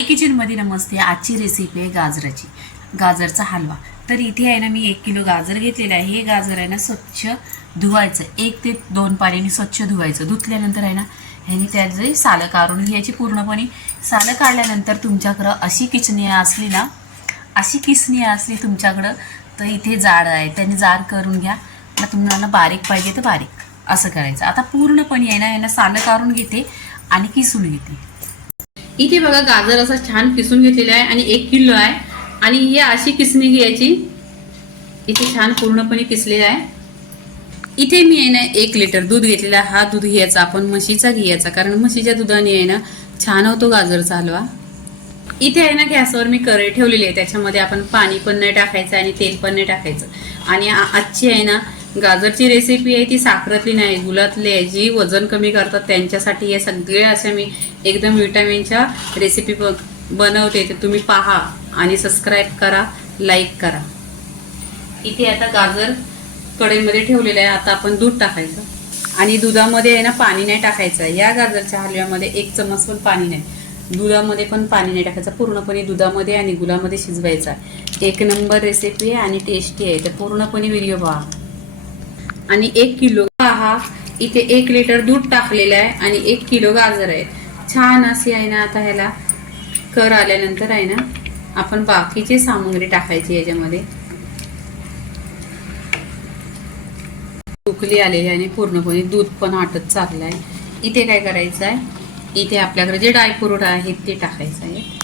Kitchen मध्ये नमस्ते। आजची recipe आहे गाजराची, गाजरचा हलवा। तर इथे आहे ना मी 1 किलो गाजर घेतलेला आहे। हे गाजर आहे ना स्वच्छ धुवायचं, 1 ते 2 पाण्याने स्वच्छ धुवायचं। धुतल्यानंतर आहे ना ह्यानी त्याचे सालं काढून घ्यायची पूर्णपणे। सालं काढल्यानंतर तुमच्याकडं अशी किसणी असली तुमच्याकडं तर इथे जाड आहे, त्याने जाड करून घ्या। मग तुम्हाला बारीक पाहिजे तर बारीक असं करायचं। आता पूर्णपणे आहे ना याला सालं काढून घेते आणि किसून घेते। इथे बघा गाजर असं छान किसून घेतलेलं आहे आणि 1 किलो आहे। आणि ही अशी किसणी घ्यायची, इथे छान पूर्णपणे किसलेलं आहे। इथे मी आहे ना 1 लिटर दूध घेतलेला आहे। हा दूध घ्यायचा आपण म्हशीचा घ्यायचा, कारण म्हशीच्या दुधाने आहे ना छान होतो गाजरचा हलवा। इथे आहे ना गॅसवर मी कढई ठेवलेली आहे, त्याच्यामध्ये आपण पाणी पण नाही टाकायचं आणि तेल पण नाही टाकायचं। आणि आजची आहे ना गाजरची रेसिपी आहे ती साखरातली नाही, गुळातली आहे। जी वजन कमी करतात त्यांच्यासाठी हे सगळे अशा मी एकदम विटामिनच्या रेसिपी बनवते। ते तुम्ही पहा आणि सबस्क्राईब करा, लाईक करा। इथे आता गाजर कढईमध्ये ठेवलेलं आहे। आता आपण दूध टाकायचं आणि दुधामध्ये आहे ना पाणी नाही टाकायचं। या गाजरच्या हलव्यामध्ये 1 चमच पण पाणी नाही, दुधामध्ये पण पाणी नाही टाकायचं। पूर्णपणे दुधामध्ये आणि गुळामध्ये शिजवायचा। 1 नंबर रेसिपी आहे आणि टेस्टी आहे, तर पूर्णपणे व्हिडिओ पहा। आणि 1 किलो पहा, इथे 1 लिटर दूध टाकलेलं आहे आणि 1 किलो गाजर आहे। छान असे आहे ना आता ह्याला कर आल्यानंतर आहे ना आपण बाकीची सामग्री टाकायची याच्यामध्ये। उकली आलेली आणि पूर्णपणे दूध पण आटत चाललं आहे। इथे काय करायचं आहे, इथे आपल्याकडे जे ड्रायफ्रूट आहेत ते टाकायचं आहे।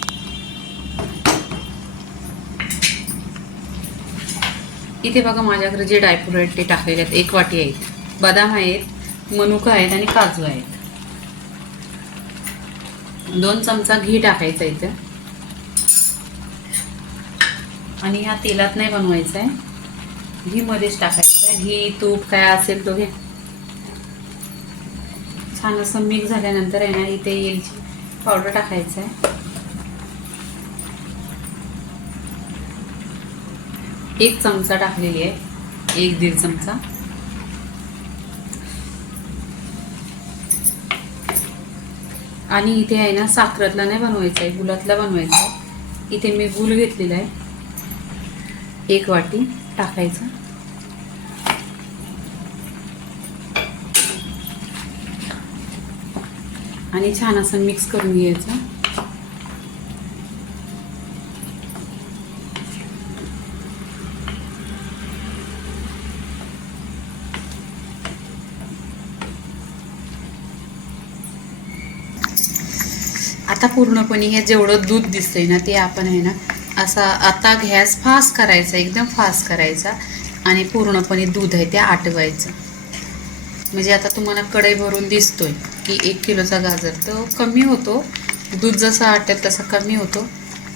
इथे बघा माझ्याकडे जे ड्रायफ्रूट आहेत ते टाकलेले आहेत। 1 वाटी आहेत, बदाम आहेत, मनुका आहेत आणि काजू आहेत। 2 चमचा घी टाकायचं इथं आणि ह्या तेलात नाही बनवायचं आहे, घी मध्येच टाकायचं आहे। घी तूप काय असेल तो घ्या। छान असं मिक्स झाल्यानंतर आहे ना इथे वेलची पावडर टाकायचं आहे। 1 चमचा टाकलेली आहे, 1-1.5 चमचा। आणि इथे आहे ना साखरेतला नाही बनवायचं आहे, गुळातला बनवायचा आहे। इथे मी गूळ घेतलेला आहे, 1 वाटी टाकायचा। आणि छान असं मिक्स करून घ्यायचं। आता पूर्णपणे हे जेवढं दूध दिसतंय ना ते आपण आहे ना असा आता गॅस फास्ट करायचा, एकदम फास्ट करायचा आणि पूर्णपणे दूध आहे ते आटवायचं। म्हणजे आता तुम्हाला कढई भरून दिसतोय की 1 किलोचा गाजर तो कमी होतो, दूध जसं आटेल तसं कमी होतो।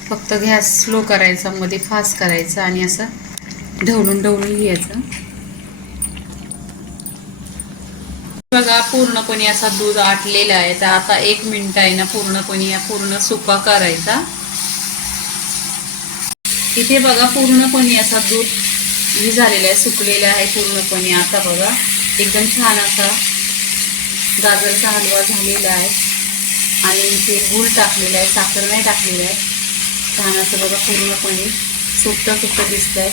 फक्त गॅस स्लो करायचा, मध्ये फास्ट करायचा आणि असं ढवळून घ्यायचं। बघा पूर्णपणे असा दूध आटलेला आहे। तर आता 1 मिनिट आहे ना पूर्णपणे पूर्ण सुका करायचा। इथे बघा पूर्णपणे असा दूध हे झालेला आहे, सुकलेला आहे पूर्णपणे। आता बघा एकदम छान असा गाजरचा हलवा झालेला आहे आणि इथे गूळ टाकलेला आहे, साखर नाही टाकलेलं आहे। छान असं बघा पूर्णपणे सुकतं दिसतंय।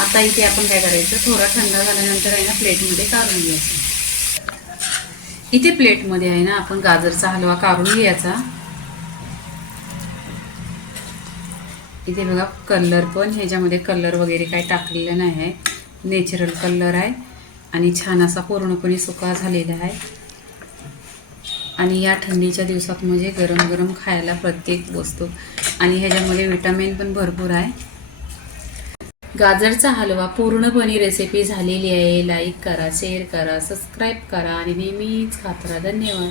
आता इथे आपण काय करायचं, थोडा थंड झाल्यानंतर आहे ना प्लेटमध्ये काढून घ्यायचं। इथे प्लेटमध्ये आहे ना आपण गाजरचा हलवा काढून घ्यायचा। इथे बघा कलर पण ह्याच्यामध्ये कलर वगैरे काही टाकलेलं नाही आहे, नॅचरल कलर आहे आणि छान असा पूर्णपणे सुका झालेला आहे। आणि या थंडीच्या दिवसात म्हणजे गरम गरम खायला प्रत्येक वस्तू आणि ह्याच्यामध्ये विटामिन पण भरपूर आहे। गाजरचा हलवा पूर्णपणे रेसिपी झालेली आहे। लाईक करा, शेअर करा, सबस्क्राईब करा आणि नेहमीच खात राहा। धन्यवाद।